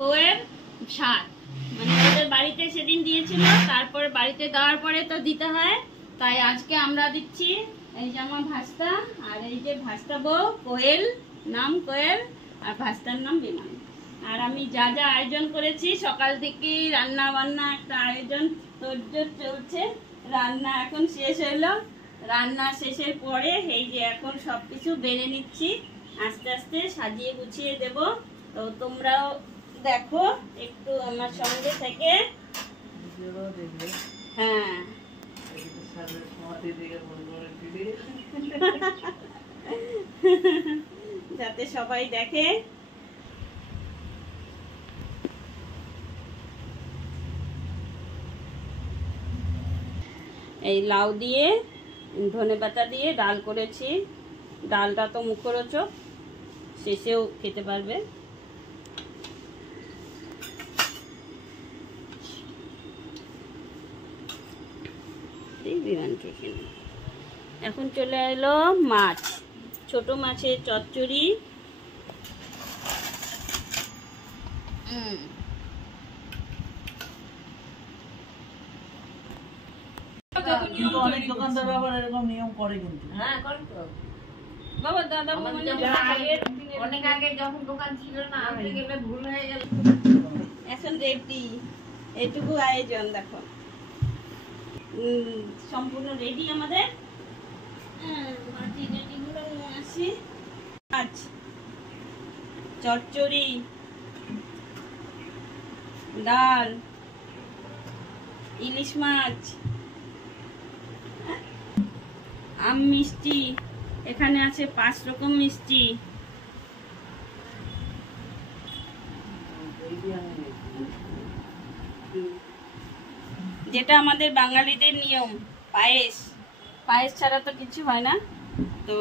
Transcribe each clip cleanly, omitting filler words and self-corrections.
বউয়ের স্বাদ মানে ওদের বাড়িতে সেদিন দিয়েছিল, তারপর বাড়িতে দেওয়ার পরে তো দিতে হয়, তাই আজকে আমরা দিচ্ছি। এই যে আমার ভাস্তা, আর এই যে ভাস্তা বউ কোয়েল, নাম কোয়েল, আর ভাস্তার নাম বিমান। আর আমি যা যা আয়োজন করেছি সকাল থেকে, রান্না বান্না একটা আয়োজন তোড়জোড় চলছে। রান্না এখন শেষ হলো, রান্না শেষের পরে এই যে এখন সবকিছু বেড়ে নিচ্ছি, আস্তে আস্তে সাজিয়ে গুছিয়ে দেব। তো তোমরাও দেখো একটু আমার সঙ্গে থেকে। হ্যাঁ যাতে সবাই দেখে। এই লাউ দিয়ে ধনেপাতা দিয়ে ডাল করেছি। ডালটা তো মুখরোচক, শেষেও খেতে পারবে। এখন চলে এলো মাছ, ছোট মাছের চচ্চড়ি। কিন্তু অনেক দোকানদার আবার এরকম নিয়ম করে, কিন্তু হ্যাঁ করে তো বাবা। দাদা অনেক আগে যখন দোকান ছিল না, আনতে গেলে ভুল হয়ে গেল। এখন রেডি, এটুকু আয়োজন দেখো সম্পূর্ণ রেডি আমাদের। আসি মাছ, চচ্চড়ি, ডাল, ইলিশ মাছ, আম মিষ্টি। এখানে আছে 5 রকম মিষ্টি। যেটা আমাদের বাঙালিদের নিয়ম, পায়েস। পায়েস ছাড়া তো কিছু হয় না। তো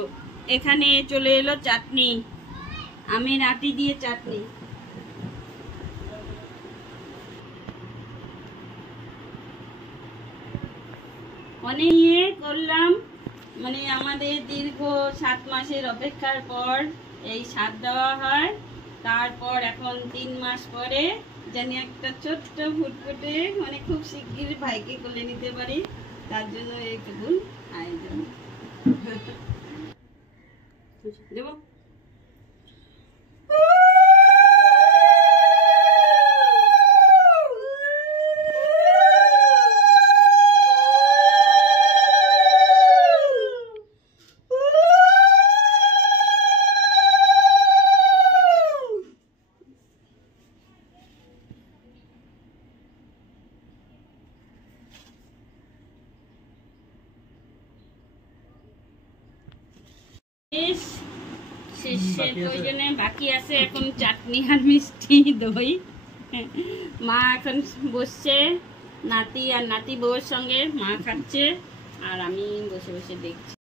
এখানে চলে এলো চাটনি, আমের আটি দিয়ে চাটনি। অনেক ইয়ে করলাম, মানে আমাদের দীর্ঘ 7 মাসের অপেক্ষার পর এই স্বাদ দেওয়া হয়। তারপর এখন 3 মাস পরে জানি একটা ছোট্ট ফুটফুটে, মানে খুব শিগগির ভাইকে কোলে নিতে পারি, তার জন্য এইটুকু আয়োজন দেব। শেষের প্রয়োজনে বাকি আছে এখন চাটনি আর মিষ্টি দই। মা এখন বসছে নাতি আর নাতি বউয়ের সঙ্গে, মা খাচ্ছে আর আমি বসে বসে দেখছি।